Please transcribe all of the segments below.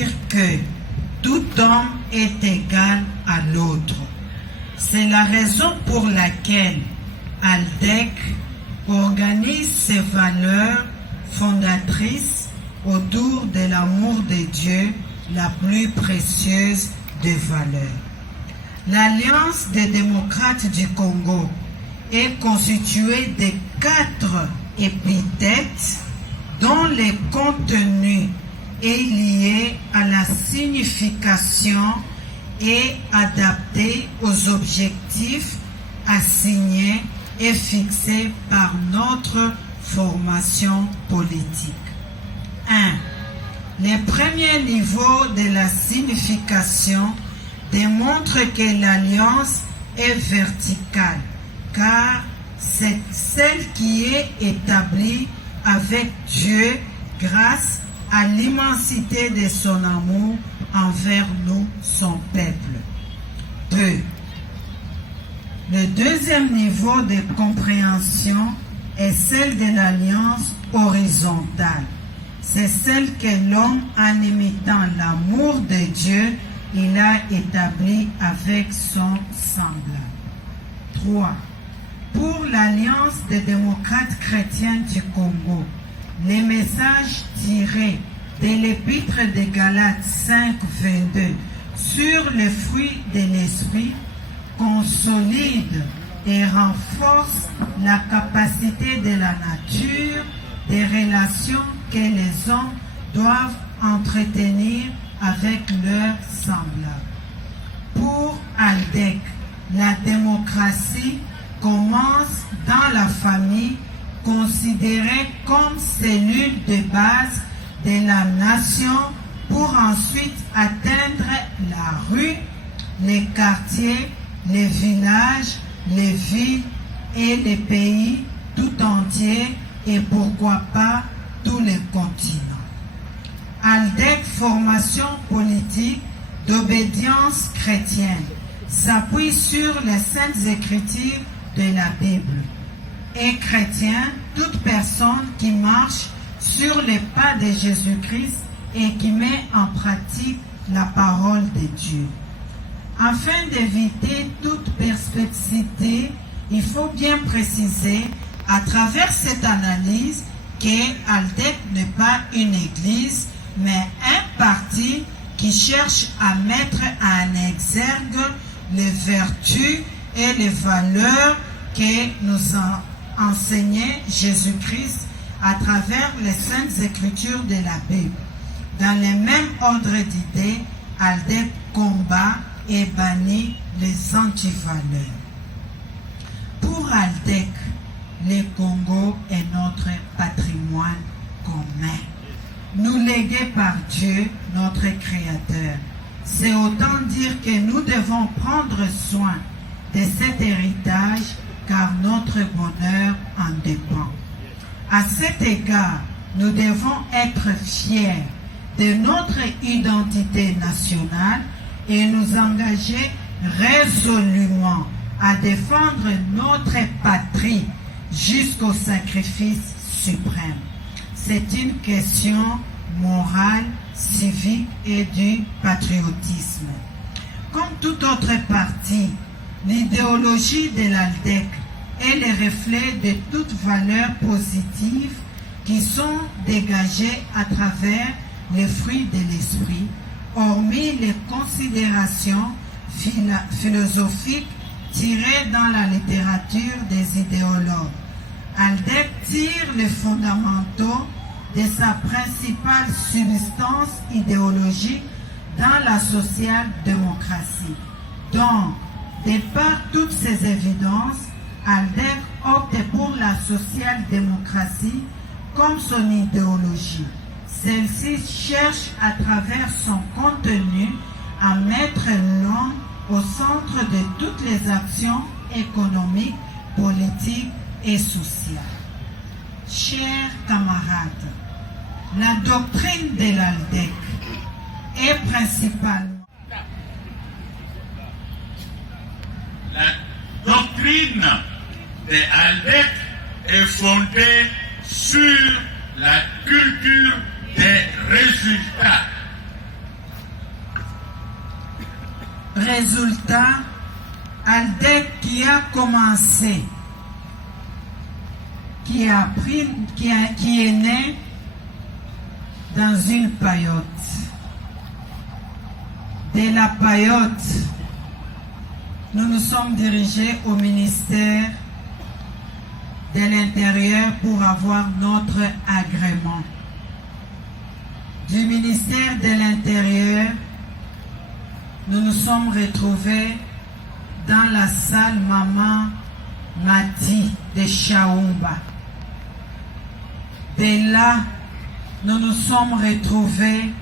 dire que tout homme est égal à l'autre. C'est la raison pour laquelle ALDEC organise ses valeurs fondatrices autour de l'amour de Dieu, la plus précieuse des valeurs. L'Alliance des démocrates du Congo est constituée de 4 épithètes dont le contenu est lié à la signification et adapté aux objectifs assignés et fixés par notre formation politique. 1. Le premier niveau de la signification démontre que l'alliance est verticale, car c'est celle qui est établie avec Dieu grâce à l'immensité de son amour envers nous, son peuple. 2. Le deuxième niveau de compréhension est celle de l'alliance horizontale. C'est celle que l'homme, en imitant l'amour de Dieu, il a établi avec son semblable. 3. Pour l'Alliance des démocrates chrétiens du Congo, les messages tirés de l'épître de Galates 5, 22 sur les fruits de l'esprit consolident et renforcent la capacité de la nature des relations que les hommes doivent entretenir avec leurs semblables. Pour ALDEC, la démocratie commence dans la famille, considérée comme cellule de base de la nation, pour ensuite atteindre la rue, les quartiers, les villages, les villes et les pays tout entiers, et pourquoi pas tous les continents. ALDEC, formation politique d'obédience chrétienne, s'appuie sur les saintes écritures de la Bible. Et chrétien, toute personne qui marche sur les pas de Jésus-Christ et qui met en pratique la parole de Dieu. Afin d'éviter toute perplexité, il faut bien préciser à travers cette analyse que ALDEC n'est pas une église, mais un parti qui cherche à mettre en exergue les vertus et les valeurs que nous a enseigné Jésus-Christ à travers les saintes écritures de la Bible. Dans le même ordre d'idées, ALDEC combat et bannit les antivaleurs. Pour ALDEC, le Congo est notre patrimoine commun, nous légué par Dieu, notre Créateur. C'est autant dire que nous devons prendre soin de cet héritage, car notre bonheur en dépend. À cet égard, nous devons être fiers de notre identité nationale et nous engager résolument à défendre notre patrie jusqu'au sacrifice suprême. C'est une question morale, civique et du patriotisme. Comme tout autre parti, l'idéologie de l'ALDEC est le reflet de toutes valeurs positives qui sont dégagées à travers les fruits de l'esprit, hormis les considérations philosophiques tirées dans la littérature des idéologues. ALDEC tire les fondamentaux de sa principale substance idéologique dans la social-démocratie. Donc, de par toutes ces évidences, ALDEC opte pour la social-démocratie comme son idéologie. Celle-ci cherche à travers son contenu à mettre l'homme au centre de toutes les actions économiques, politiques et sociales. Chers camarades, la doctrine de l'ALDEC est principalement... La doctrine de ALDEC est fondée sur la culture des résultats. résultats, ALDEC qui a commencé, qui est né dans une paillote. De la paillote, nous nous sommes dirigés au ministère de l'Intérieur pour avoir notre agrément. Du ministère de l'Intérieur, nous nous sommes retrouvés dans la salle Maman Mati de Chaoumba. De là, nous nous sommes retrouvés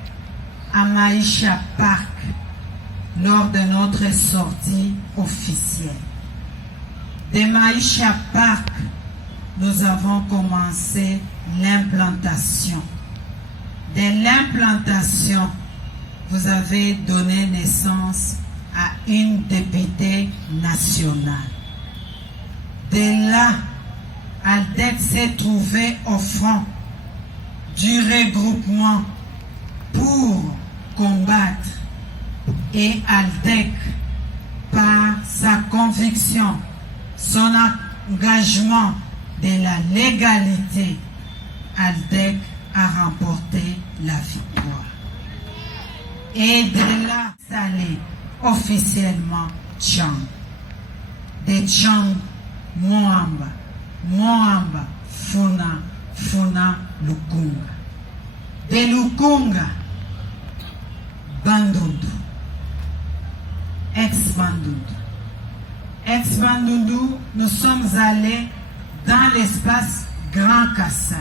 à Maïcha Park lors de notre sortie officielle. De Maïcha Park, nous avons commencé l'implantation. De l'implantation, vous avez donné naissance à une députée nationale. De là, ALDEC s'est trouvé au front du regroupement pour combattre, et ALDEC, par sa conviction, son engagement de la légalité, ALDEC a remporté la victoire. Et de là, installé officiellement Tchang. De Tchang, Moamba, Moamba, Funa, Funa, Lukunga. De Lukunga, Bandundu. Ex-Bandundu. Ex-Bandundu, nous sommes allés dans l'espace Grand Kassai.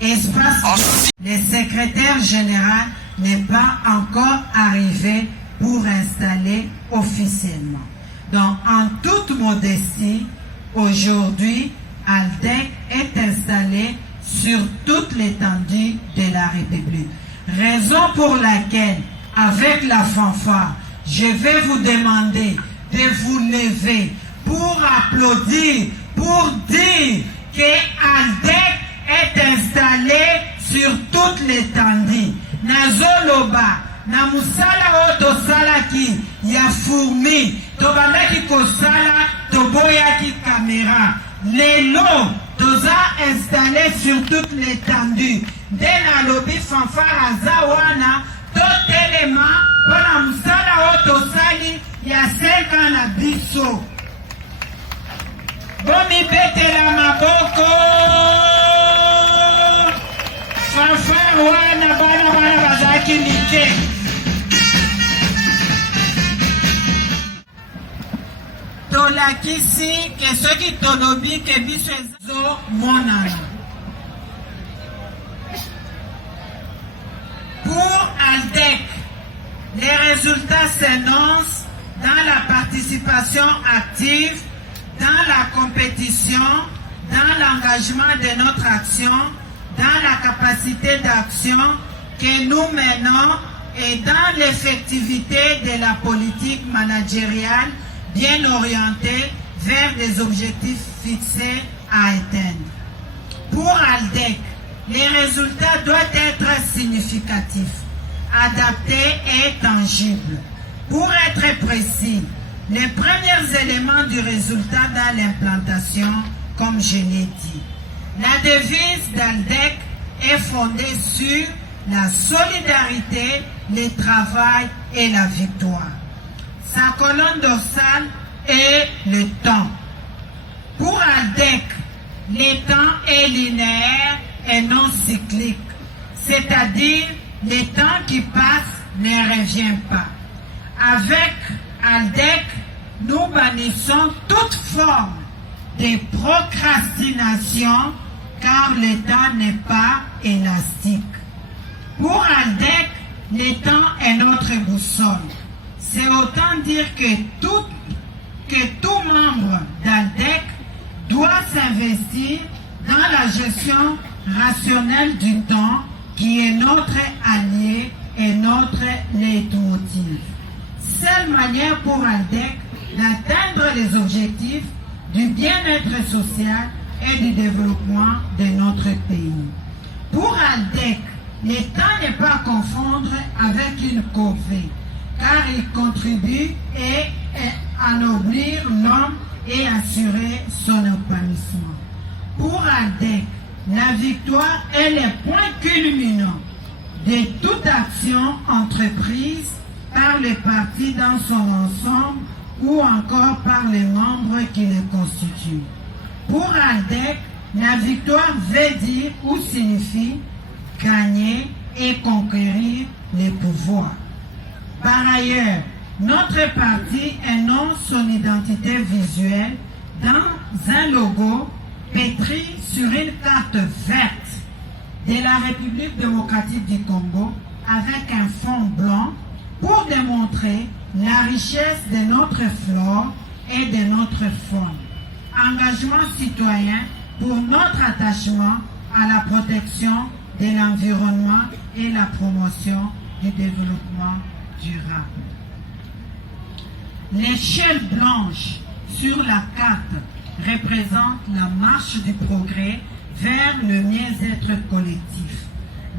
Espace, le secrétaire général n'est pas encore arrivé pour installer officiellement. Donc, en toute modestie, aujourd'hui, ALDEC est installé sur toute l'étendue de la République. Raison pour laquelle, avec la fanfare, je vais vous demander de vous lever pour applaudir, pour dire que ALDEC est installé sur toute l'étendue. Nazoloba, na musala oto salaki ya fourmi, tobandaki kosala toboyaki caméra. Lelo, toza installé sur toute l'étendue. Dena lobi fanfara zawana, totelema, pona musala oto sali ya 5 ans na biso. Bomi betela maboko. Fanfare wana bana bazaki nike. Tolakisi ke soki tolobi ke biso ezo monana. Pour ALDEC, les résultats s'annoncent dans la participation active, dans la compétition, dans l'engagement de notre action, dans la capacité d'action que nous menons et dans l'effectivité de la politique managériale bien orientée vers des objectifs fixés à atteindre. Pour ALDEC, les résultats doivent être significatifs, adaptés et tangibles. Pour être précis, les premiers éléments du résultat dans l'implantation, comme je l'ai dit. La devise d'ALDEC est fondée sur la solidarité, le travail et la victoire. Sa colonne dorsale est le temps. Pour ALDEC, le temps est linéaire et non cyclique, c'est-à-dire le temps qui passe ne revient pas. Avec ALDEC, nous bannissons toute forme de procrastination car le temps n'est pas élastique. Pour ALDEC, le temps est notre boussole. C'est autant dire que tout membre d'ALDEC doit s'investir dans la gestion rationnelle du temps qui est notre allié et notre leitmotiv. Seule manière pour ALDEC d'atteindre les objectifs du bien-être social et du développement de notre pays. Pour ALDEC, le temps n'est pas à confondre avec une corvée, car il contribue à ennoblir l'homme et assurer son épanouissement. Pour ALDEC, la victoire est le point culminant de toute action entreprise par le parti dans son ensemble ou encore par les membres qui le constituent. Pour ALDEC, la victoire veut dire ou signifie gagner et conquérir les pouvoirs. Par ailleurs, notre parti énonce son identité visuelle dans un logo pétri sur une carte verte de la République démocratique du Congo avec un fond blanc pour démontrer la richesse de notre flore et de notre faune. Engagement citoyen pour notre attachement à la protection de l'environnement et la promotion du développement durable. L'échelle blanche sur la carte représente la marche du progrès vers le mieux-être collectif.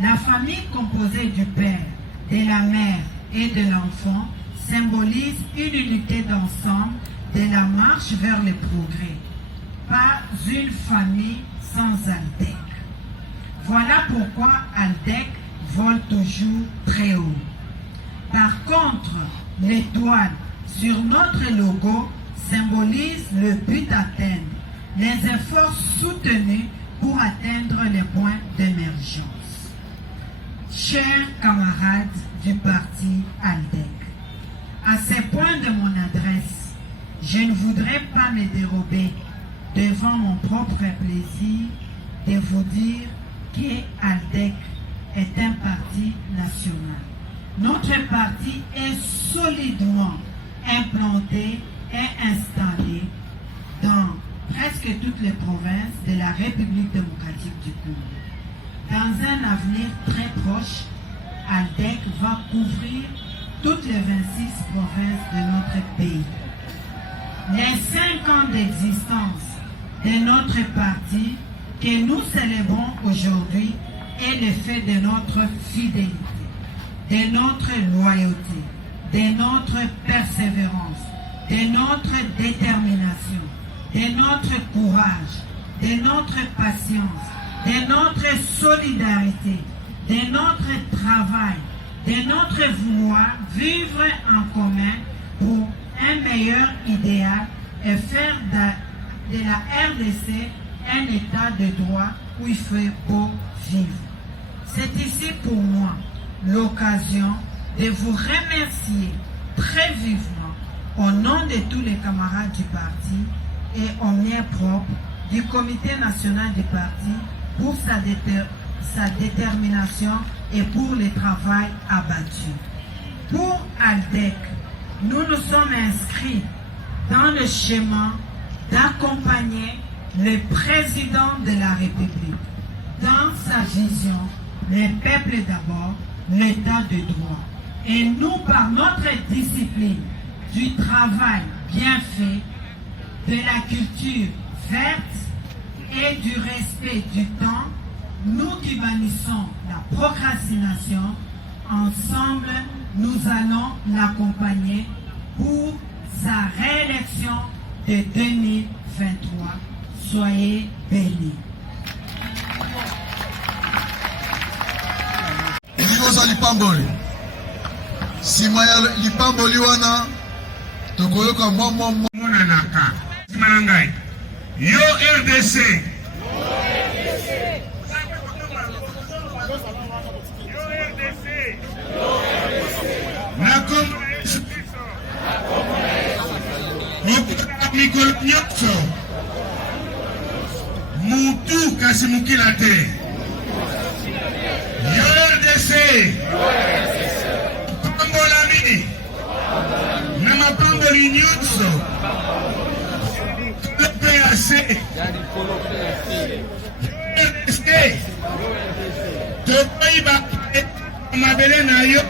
La famille composée du père, de la mère et de l'enfant symbolise une unité d'ensemble de la marche vers le progrès. Pas une famille sans ALDEC. Voilà pourquoi ALDEC vole toujours très haut. Par contre, l'étoile sur notre logo symbolise le but atteint, les efforts soutenus pour atteindre les points d'émergence. Chers camarades du parti ALDEC, à ces points de mon adresse, je ne voudrais pas me dérober devant mon propre plaisir de vous dire que ALDEC est un parti national. Notre parti est solidement implanté et installé dans presque toutes les provinces de la République démocratique du Congo. Dans un avenir très proche, ALDEC va couvrir toutes les 26 provinces de notre pays. Les 5 ans d'existence de notre parti que nous célébrons aujourd'hui est le fait de notre fidélité, de notre loyauté, de notre persévérance, de notre détermination, de notre courage, de notre patience, de notre solidarité, de notre travail, de notre vouloir vivre en commun pour un meilleur idéal et faire de la RDC un état de droit où il fait beau vivre. C'est ici pour moi l'occasion de vous remercier très vivement au nom de tous les camarades du parti et au mien propre du comité national du parti pour sa détermination et pour le travail abattu. Pour ALDEC, nous nous sommes inscrits dans le schéma d'accompagner le président de la République dans sa vision, le peuple d'abord, l'état de droit. Et nous, par notre discipline, du travail bien fait, de la culture verte et du respect du temps, nous qui bannissons la procrastination, ensemble, nous allons l'accompagner pour sa réélection de 2023. Soyez bénis. Ilikosa lipamboli. Sima ya lipamboli wana tokoyoka mwa mona naka. Simanangai. Yo RDC. Mikolo nyonso mutu kasi mokila te. Yo RDC pambolami na mapamboli nyonso PAC RDC tokoyiba mabele na yo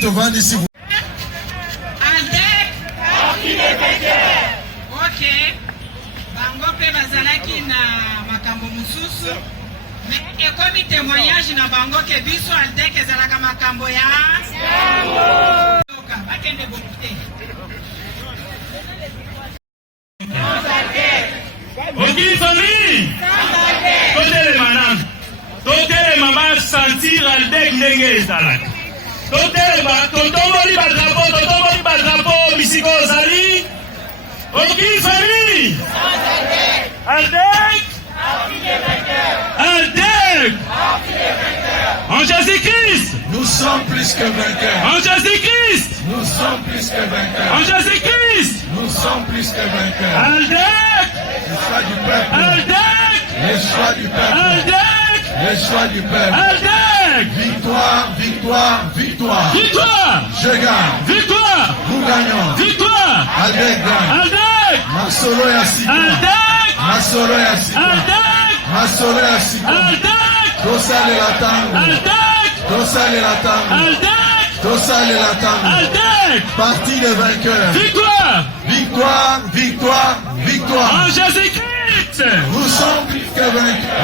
tovandi si vous. Aldec. Ok. Bango pe bazalaki na makambo mususu. Mais ekomi témoignage na bango ke biso Aldec ezalaka makambo ya bakende bokute. Oki famille totelema nanu totelema basentir Aldec ndenge ezalaka totelema totomboli badrapo bisika ozali. Oki famille Aldec en Jésus-Christ. Nous sommes plus que vainqueurs. En Jésus-Christ. Nous sommes plus que vainqueurs. En Jésus-Christ. Nous sommes plus que vainqueurs. Aldec. Le choix du peuple. Aldec. Le choix du peuple. Aldec. Le choix du peuple. Aldec. Victoire, victoire, victoire. Victoire. Je gagne. Victoire. Nous gagnons. Victoire. Aldec gagne. Aldec. Masolo ya sika. Aldec. Masolo ya sika. Aldec. Masolo ya sika. Aldec. Tosalela tango. Aldec. Tosalela tango. Aldec. Tosalela tango. Aldec. Parti des vainqueurs. Victoire. Victoire, victoire, victoire. En Jésus-Christ. Nous sommes plus que vainqueurs.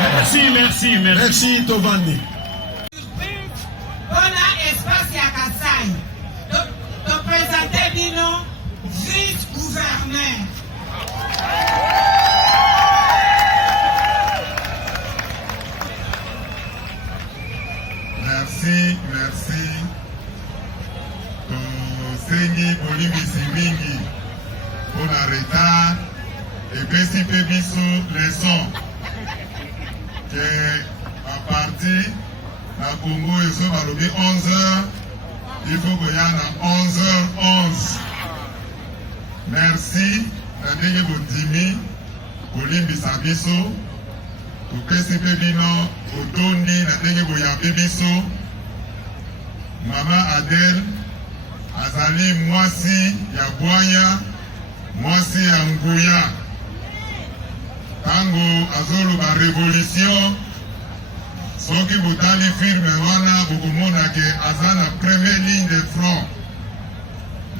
Merci. Merci Tovandi. Bona espace ya Kasai. To présenter bino vice-gouverneur. Merci. Tosengi bolimbisi mingi mpona retard epesi mpe biso leson ke baparti na Congo ezo balobi 11h il faut koya na 11h11. Merci na ndenge bondimi kolimbisa biso. Topesi mpe bino otondi na ndenge boyambi biso. Mama Adele azali mwasi ya bwanya, mwasi ya nguya. Tango azoloba révolution, soki botali filme wana bokomona ke aza na première ligne de front.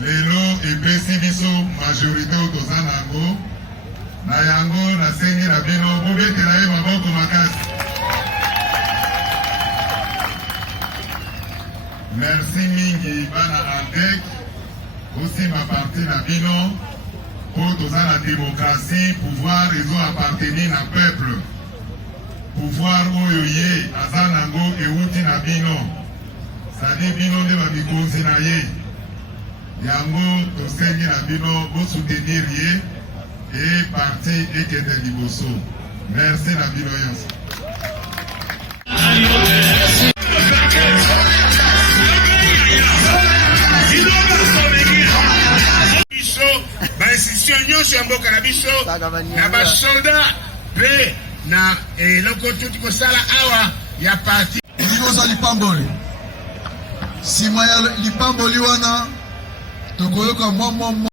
Lelo epesi biso majorité oyo toza nango. Na yango nasengi na bino bobetela ye maboko makasi. Merci mingi bana Aldec aussi ma parti na bino po toza na démocratie. Pouvoir ezo appartenir na peuple. Pouvoir oyo ye aza nango euti na bino, sadi bino nde bamikonzi na ye. Yango tosengi na bino bosoutenir ye et parti ekende liboso. Merci na bino nyonso. Bainstitution nyonso ya mboka na biso na basolda mpe na eloko tuti kosala awa ya parti Liboso lipamboli. Sima ya lipamboli wana tokoyoka mwa